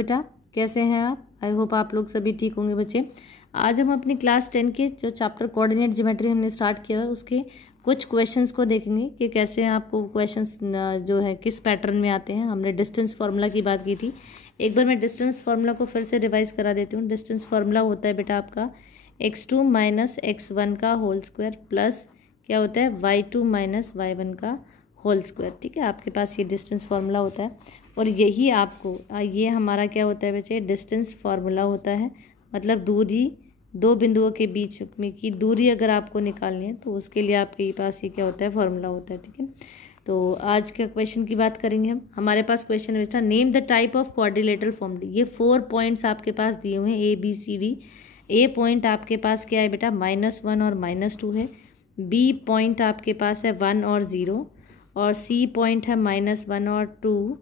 बेटा कैसे हैं आप? आई होप आप लोग सभी ठीक होंगे बच्चे। आज हम अपनी क्लास 10 के जो चैप्टर कोऑर्डिनेट ज्योमेट्री हमने स्टार्ट किया है उसके कुछ क्वेश्चंस को देखेंगे कि कैसे आपको क्वेश्चंस जो है किस पैटर्न में आते हैं। हमने डिस्टेंस फार्मूला की बात की थी। एक बार मैं डिस्टेंस फार्मूला को फिर से रिवाइज करा देती हूँ। डिस्टेंस फार्मूला होता है बेटा आपका x2 माइनस x1 का होल स्क्वायर प्लस क्या होता है y2 माइनस y1 का होल स्क्वायर। ठीक है, आपके पास ये डिस्टेंस फार्मूला होता है और यही आपको ये हमारा क्या होता है बच्चे, डिस्टेंस फार्मूला होता है। मतलब दूरी, दो बिंदुओं के बीच में की दूरी अगर आपको निकालनी है तो उसके लिए आपके पास ये क्या होता है, फार्मूला होता है। ठीक है, तो आज के क्वेश्चन की बात करेंगे हम। हमारे पास क्वेश्चन है बेटा, name the type of quadrilateral formed. ये 4 पॉइंट्स आपके पास दिए हुए हैं ABCD। ए पॉइंट आपके पास क्या है बेटा, -1 और -2 है। बी पॉइंट आपके पास है 1 और 0 और सी पॉइंट है -1 और 2।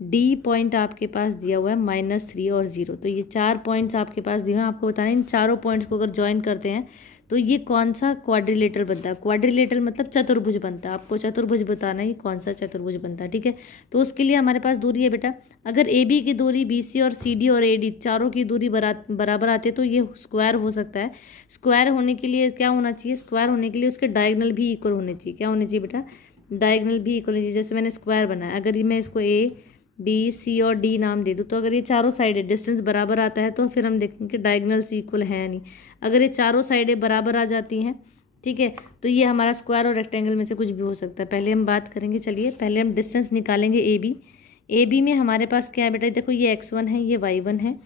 डी पॉइंट आपके पास दिया हुआ है -3 और 0। तो ये 4 पॉइंट्स आपके पास दिए हुए हैं। आपको बताना है इन चारों पॉइंट्स को अगर ज्वाइन करते हैं तो ये कौन सा क्वाड्रिलेटरल बनता है। क्वाड्रिलेटरल मतलब चतुर्भुज बनता है। आपको चतुर्भुज बताना है ये कौन सा चतुर्भुज बनता है। ठीक है, तो उसके लिए हमारे पास दूरी है बेटा, अगर AB की दूरी BC और CD और AD चारों की दूरी बराबर आती है तो ये स्क्वायर हो सकता है। स्क्वायर होने के लिए क्या होना चाहिए, स्क्वायर होने के लिए उसके डायगोनल भी इक्वल होने चाहिए। क्या होने चाहिए बेटा, डायगोनल भी इक्वल होने चाहिए। जैसे मैंने स्क्वायर बनाया, अगर ये मैं इसको A, B, C और D नाम दे दूँ तो अगर ये चारों साइडें डिस्टेंस बराबर आता है तो फिर हम देखेंगे कि डायगोनल्स इक्वल है या नहीं। अगर ये चारों साइडें बराबर आ जाती हैं, ठीक है, तो ये हमारा स्क्वायर और रेक्टेंगल में से कुछ भी हो सकता है। पहले हम बात करेंगे, चलिए पहले हम डिस्टेंस निकालेंगे AB में हमारे पास क्या है बेटा, देखो ये x1 है, ये y1 है।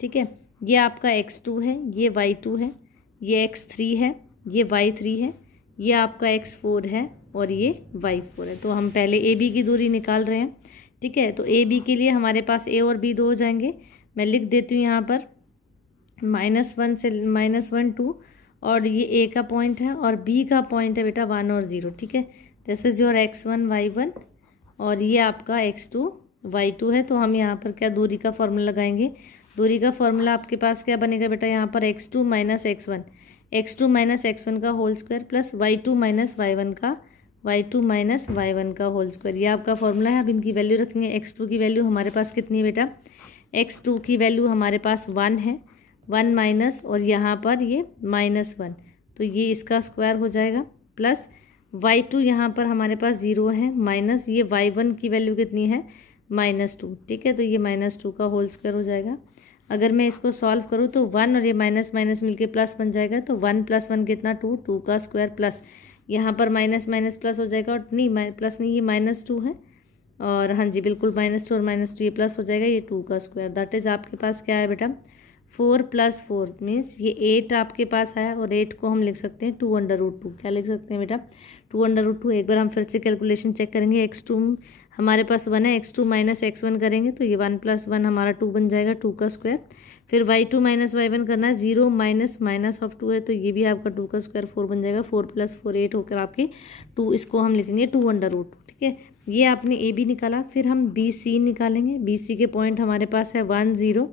ठीक है, ये आपका x2 है, ये y2 है, ये x3 है, ये y3 है, ये आपका x4 है और ये y4 है। तो हम पहले AB की दूरी निकाल रहे हैं। ठीक है, तो AB के लिए हमारे पास A और B 2 हो जाएंगे। मैं लिख देती हूँ यहाँ पर -1 से -1 2 और ये A का पॉइंट है और B का पॉइंट है बेटा 1 और 0। ठीक है, this is your x1 y1 और ये आपका x2 y2 है। तो हम यहाँ पर क्या दूरी का फॉर्मूला लगाएंगे। दूरी का फॉर्मूला आपके पास क्या बनेगा बेटा, यहाँ पर x2 माइनस x1 का whole square plus y2 minus y1 का होल स्क्वायर। ये आपका फॉर्मूला है। अब इनकी वैल्यू रखेंगे। x2 की वैल्यू हमारे पास कितनी है बेटा, x2 की वैल्यू हमारे पास 1 है, 1 माइनस और यहाँ पर ये -1 तो ये इसका स्क्वायर हो जाएगा प्लस y2 यहाँ पर हमारे पास 0 है माइनस ये y1 की वैल्यू कितनी है -2। ठीक है, तो ये -2 का होल स्क्वायर हो जाएगा। अगर मैं इसको सॉल्व करूँ तो 1 और ये माइनस माइनस मिलके प्लस बन जाएगा। तो 1 + 1 कितना 2 का स्क्वायर प्लस यहाँ पर माइनस माइनस प्लस हो जाएगा और नहीं प्लस नहीं, ये -2 है और हाँ जी बिल्कुल -2 और -2 ये प्लस हो जाएगा, ये 2 का स्क्वायर। दैट इज आपके पास क्या है बेटा 4 + 4 मीन्स ये 8 आपके पास आया और 8 को हम लिख सकते हैं 2√2। क्या लिख सकते हैं बेटा 2√2। एक बार हम फिर से कैलकुलेशन चेक करेंगे। x2 हमारे पास 1 है, x2 माइनस x1 करेंगे तो ये 1 + 1 हमारा 2 बन जाएगा, 2 का स्क्वायर। फिर y2 माइनस y1 करना है, 0 माइनस -2 है तो ये भी आपका 2 का स्क्वायर 4 बन जाएगा। 4 + 4 8 होकर आपके 2, इसको हम लिखेंगे 2√2। ठीक है, ये आपने AB निकाला। फिर हम BC निकालेंगे। BC के पॉइंट हमारे पास है 1 0,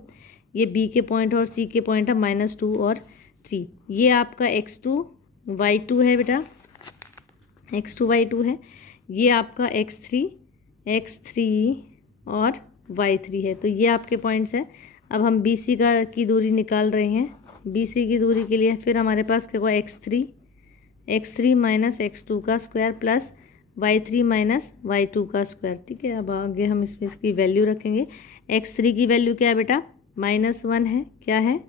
ये B के पॉइंट और C के पॉइंट है -2 और 3। ये आपका x2 y2 है बेटा, x2 y2 है। ये आपका x3 और y3 है। तो ये आपके पॉइंट्स है। अब हम BC की दूरी निकाल रहे हैं। BC की दूरी के लिए फिर हमारे पास क्या हुआ x3 माइनस x2 का square plus y3 minus y2 का स्क्वायर। ठीक है, अब आगे हम इसमें इसकी वैल्यू रखेंगे। x3 की वैल्यू क्या है बेटा -1 है, क्या है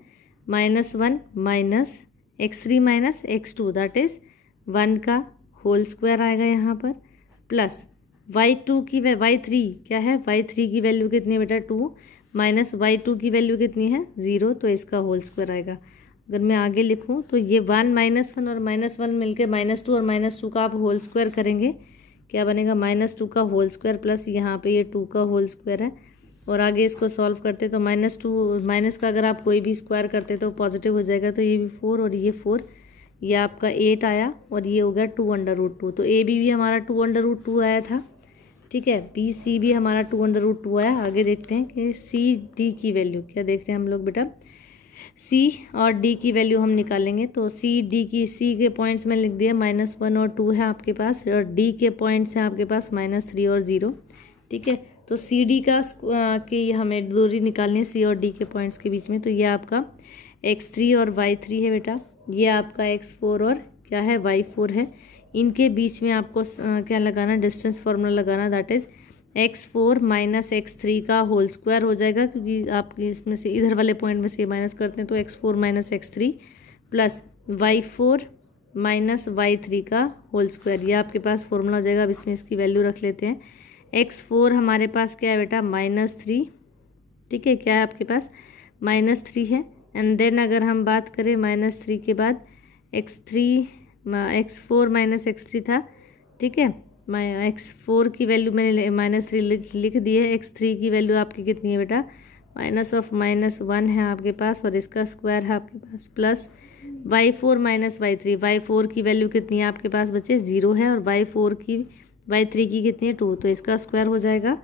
-1 minus x3 minus x2 that is 1 का होल स्क्वायर आएगा यहाँ पर प्लस y3 क्या है, y3 की वैल्यू कितनी है बेटा 2 माइनस y2 की वैल्यू कितनी है 0 तो इसका होल स्क्वायर आएगा। अगर मैं आगे लिखूं तो ये 1 -1 और -1 मिलकर -2 और -2 का आप होल स्क्वायर करेंगे, क्या बनेगा -2 का होल स्क्वायर प्लस यहाँ पे ये 2 का होल स्क्वायर है। और आगे इसको सॉल्व करते तो -2 माइनस का अगर आप कोई भी स्क्वायर करते तो पॉजिटिव हो जाएगा। तो ये भी 4 और ये 4, ये आपका 8 आया और ये हो गया 2√2। तो AB भी हमारा 2√2 आया था। ठीक है, BC भी हमारा 2√2 आया। आगे देखते हैं कि CD की वैल्यू क्या देखते हैं हम लोग बेटा, C और D की वैल्यू हम निकालेंगे। तो C के पॉइंट्स में लिख दिया -1 और 2 है आपके पास और D के पॉइंट्स हैं आपके पास -3 और 0। ठीक है, तो सी डी की हमें दूरी निकालनी है सी और डी के पॉइंट्स के बीच में। तो ये आपका x3 और y3 है बेटा, ये आपका x4 और क्या है y4 है। इनके बीच में आपको क्या लगाना, डिस्टेंस फार्मूला लगाना, that is x4 minus x3 का होल स्क्वायर हो जाएगा, क्योंकि आप इसमें से इधर वाले पॉइंट में से ये माइनस करते हैं तो x4 minus x3 plus y4 minus y3 का होल स्क्वायर, ये आपके पास फॉर्मूला हो जाएगा। अब इसमें इसकी वैल्यू रख लेते हैं। x4 हमारे पास क्या है बेटा, -3, ठीक है, क्या है आपके पास -3 है। एंड देन अगर हम बात करें -3 के बाद x4 माइनस x3 था, ठीक है, x4 की वैल्यू मैंने -3 लिख दी है। x3 की वैल्यू आपकी कितनी है बेटा, -1 है आपके पास, और इसका स्क्वायर है आपके पास, plus y4 minus y3, y4 की वैल्यू कितनी है आपके पास बच्चे, 0 है, और y3 की कितनी है, 2, तो इसका स्क्वायर हो जाएगा।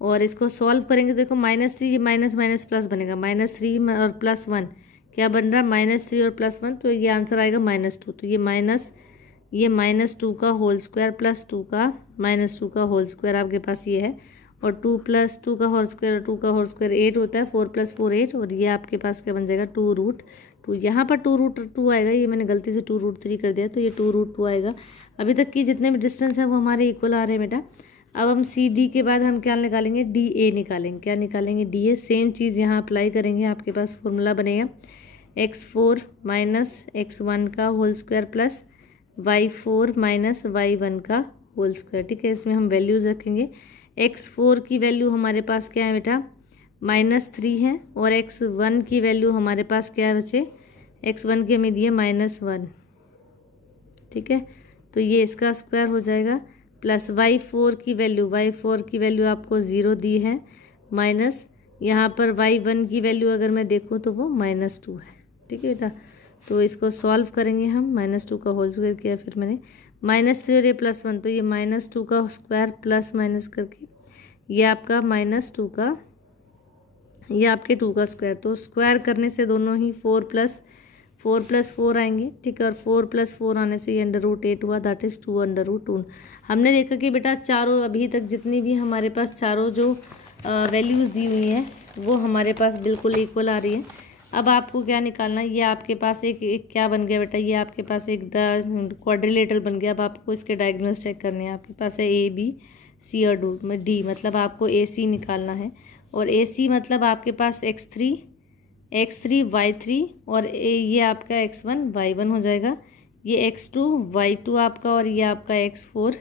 और इसको सॉल्व करेंगे, देखो -3 ये माइनस माइनस प्लस बनेगा, -3 और +1 क्या बन रहा है, -3 और +1, तो ये आंसर आएगा -2। तो ये -2 का होल स्क्वायर प्लस 2 का -2 का होल स्क्वायर आपके पास ये है, और 2 + 2 का होल स्क्वायर, 2 का होल स्क्वायर 8 होता है, 4 + 4 8, और ये आपके पास क्या बन जाएगा 2√2। यहाँ पर 2√2 आएगा, ये मैंने गलती से 2√3 कर दिया, तो ये 2√2 आएगा। अभी तक की जितने भी डिस्टेंस हैं वो हमारे इक्वल आ रहे हैं बेटा। अब हम सी डी के बाद हम क्या निकालेंगे, डी ए निकालेंगे। क्या निकालेंगे, डी ए। सेम चीज़ यहाँ अप्लाई करेंगे, आपके पास फॉर्मूला बनेगा x4 माइनस x1 का whole square plus y4 minus y1 का होल स्क्वायर, ठीक है। इसमें हम वैल्यूज़ रखेंगे। x4 की वैल्यू हमारे पास क्या है बेटा, -3 है, और x1 की वैल्यू हमारे पास क्या है बच्चे, x1 की हमें दी है -1, ठीक है, तो ये इसका स्क्वायर हो जाएगा, प्लस y4 की वैल्यू आपको 0 दी है, माइनस यहाँ पर y1 की वैल्यू अगर मैं देखूँ तो वो -2 है, ठीक है बेटा। तो इसको सॉल्व करेंगे हम, -2 का होल स्क्वायर किया, फिर मैंने -3 और ये +1, तो ये -2 का स्क्वायर प्लस माइनस करके ये आपका -2 का, ये आपके 2 का स्क्वायर, तो स्क्वायर करने से दोनों ही 4 + 4 आएंगे, ठीक है, और 4 + 4 आने से ये √8 हुआ, दैट इज़ 2√2। हमने देखा कि बेटा चारों अभी तक जितनी भी हमारे पास चारों जो वैल्यूज़ दी हुई हैं वो हमारे पास बिल्कुल इक्वल आ रही है। अब आपको क्या निकालना है, ये आपके पास एक क्या बन गया बेटा, ये आपके पास एक क्वाड्रिलेटरल बन गया। अब आपको इसके डायगोनल्स चेक करने हैं, आपके पास है A B C और D, मतलब आपको AC निकालना है, और AC मतलब आपके पास x3 y3, और ये आपका x1 y1 हो जाएगा, ये x2 y2 आपका, और ये आपका x4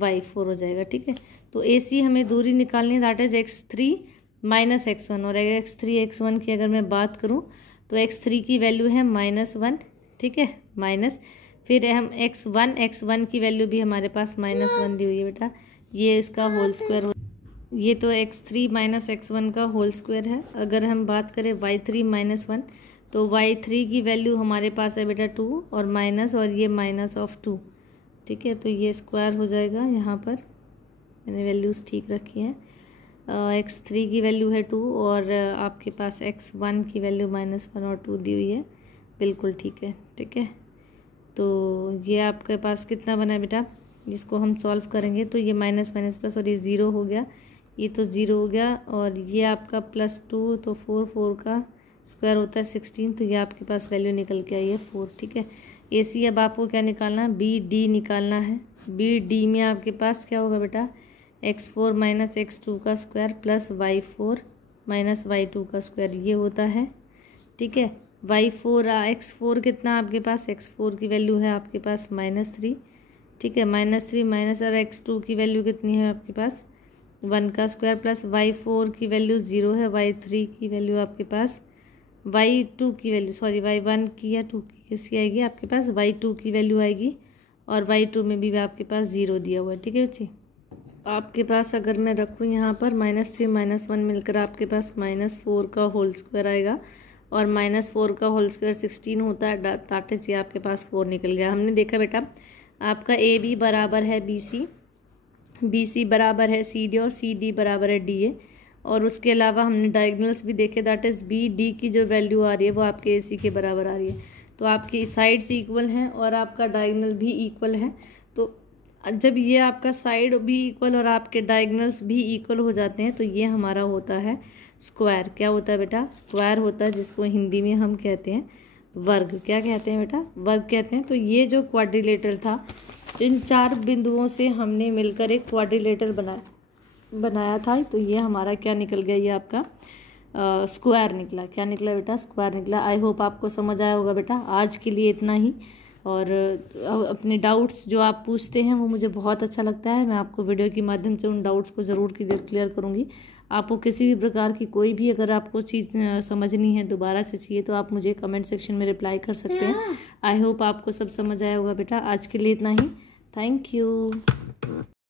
y4 हो जाएगा, ठीक है। तो AC हमें दूरी निकालनी है, that is x3 minus x1, और x3 x1 की अगर मैं बात करूं तो x3 की वैल्यू है -1, ठीक है, माइनस, फिर हम x1 की वैल्यू भी हमारे पास -1 दी हुई है बेटा, ये इसका होल स्क्वायर, ये तो x3 माइनस x1 का होल स्क्वायर है। अगर हम बात करें y3 -1, तो y3 की वैल्यू हमारे पास है बेटा 2, और माइनस, और ये -2, ठीक है, तो ये स्क्वायर हो जाएगा। यहाँ पर मैंने वैल्यूज़ ठीक रखी हैं, x3 की वैल्यू है 2, और आपके पास x1 की वैल्यू -1 और 2 दी हुई है, बिल्कुल ठीक है, ठीक है। तो ये आपके पास कितना बना है बेटा, जिसको हम सॉल्व करेंगे तो ये माइनस माइनस प्लस, और ये 0 हो गया, ये तो 0 हो गया, और ये आपका +2, तो 4 का स्क्वायर होता है 16, तो ये आपके पास वैल्यू निकल के आई है 4, ठीक है। AC अब आपको क्या निकालना है, BD निकालना है। BD में आपके पास क्या होगा बेटा, x4 माइनस x2 का square plus y4 minus y2 का स्क्वायर, ये होता है, ठीक है। x4 कितना आपके पास, x4 की वैल्यू है आपके पास -3, ठीक है, -3 माइनस, और x2 की वैल्यू कितनी है आपके पास 1 का स्क्वायर, प्लस y4 की वैल्यू 0 है, y3 की वैल्यू आपके पास y2 की वैल्यू, सॉरी y1 की या 2 की किसकी आएगी आपके पास, y2 की वैल्यू आएगी, और y2 में भी आपके पास 0 दिया हुआ है, ठीक है बच्चे। आपके पास अगर मैं रखूँ यहाँ पर -3 -1 मिलकर आपके पास -4 का होल स्क्वायर आएगा, और -4 का होल स्क्वायर 16 होता है, दैट इज ये आपके पास 4 निकल गया। हमने देखा बेटा आपका AB बराबर है BC बराबर है CD, और CD बराबर है DA, और उसके अलावा हमने डायगोनल्स भी देखे, दैट इज़ BD की जो वैल्यू आ रही है वो आपके AC के बराबर आ रही है। तो आपकी साइड्स इक्वल हैं और आपका डायगोनल भी इक्वल है, तो जब ये आपका साइड भी इक्वल और आपके डायगोनल्स भी इक्वल हो जाते हैं तो ये हमारा होता है स्क्वायर। क्या होता है बेटा? स्क्वायर होता है, जिसको हिंदी में हम कहते हैं वर्ग। क्या कहते हैं बेटा? वर्ग कहते हैं। तो ये जो क्वाड्रिलेटरल था, इन 4 बिंदुओं से हमने मिलकर एक क्वाड्रिलेटरल बनाया था। तो ये हमारा क्या निकल गया? ये आपका स्क्वायर निकला। क्या निकला बेटा? स्क्वायर निकला। आई होप आपको समझ आया होगा बेटा। आज के लिए इतना ही। और अपने डाउट्स जो आप पूछते हैं वो मुझे बहुत अच्छा लगता है। मैं आपको वीडियो के माध्यम से उन डाउट्स को ज़रूर क्लियर करूँगी। आपको किसी भी प्रकार की कोई भी अगर आपको चीज़ समझनी है, दोबारा से चाहिए, तो आप मुझे कमेंट सेक्शन में रिप्लाई कर सकते हैं। आई होप आपको सब समझ आया होगा बेटा। आज के लिए इतना ही। Thank you.